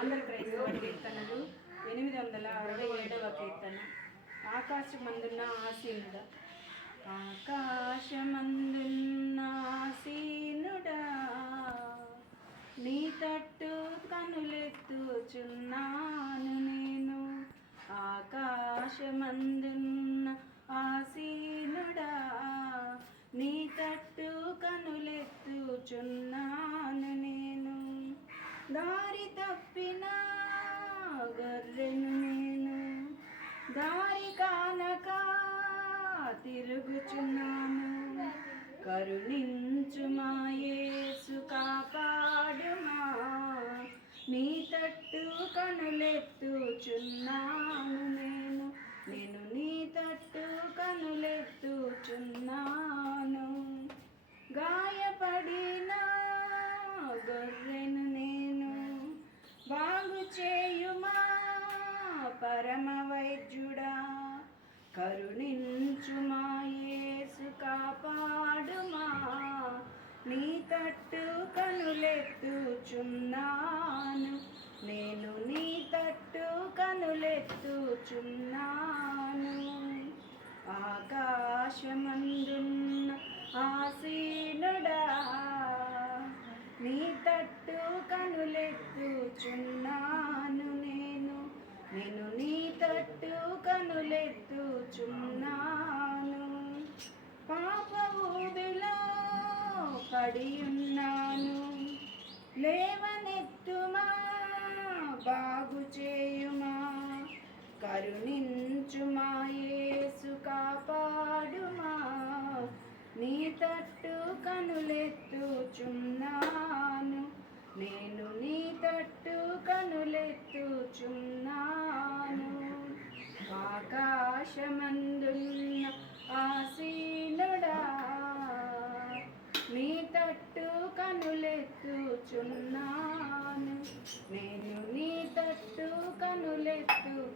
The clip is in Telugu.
ఆంధ్ర క్రైస్తవ కీర్తనలు 867వ కీర్తన. ఆకాశమందున్న ఆసీనుడా, ఆకాశమందున్న ఆసీనుడా, నీ తట్టు కనులెత్తుచున్నాను నేను. ఆకాశమందున్న ఆసీనుడా, నీ తట్టు కనులెత్తుచున్నాను నేను. దారి తప్పిన గొర్రెను నేను, దారి కానక తిరుగుచున్నాను. కరుణించుమా యేసు, కాపాడుమా, నీ తట్టు కనులెత్తుచున్నాను నేను. నీ తట్టు కనులెత్తుచున్నాను. గాయపడిన గొర్రెను నేను, బాగు చేయుమా పరమ వైద్యుడా. కరుణించుమా యేసు, కాపాడుమా, నీ తట్టు కనులెత్తుచున్నాను నేను. నీ తట్టు కనులెత్తుచున్నాను. ఆకాశమందున్న ఆసీనుడా, నీ తట్టు కనులెత్తుచున్నాను నేను. నీ తట్టు కనులెత్తుచున్నాను. పాప ఊబిలో పడియున్నాను, లేవనెత్తుమా, బాగు చేయుమా. కరుణించుమా యేసు, కాపాడుమా, నీ తట్టు కనులెత్తుచున్నాను నేను. నీ తట్టు కనులెత్తుచున్నాను. ఆకాశమందున్న ఆసీనుడా, నీ తట్టు కనులెత్తుచున్నాను నేను. నీ తట్టు కనులెత్తుచున్నాను.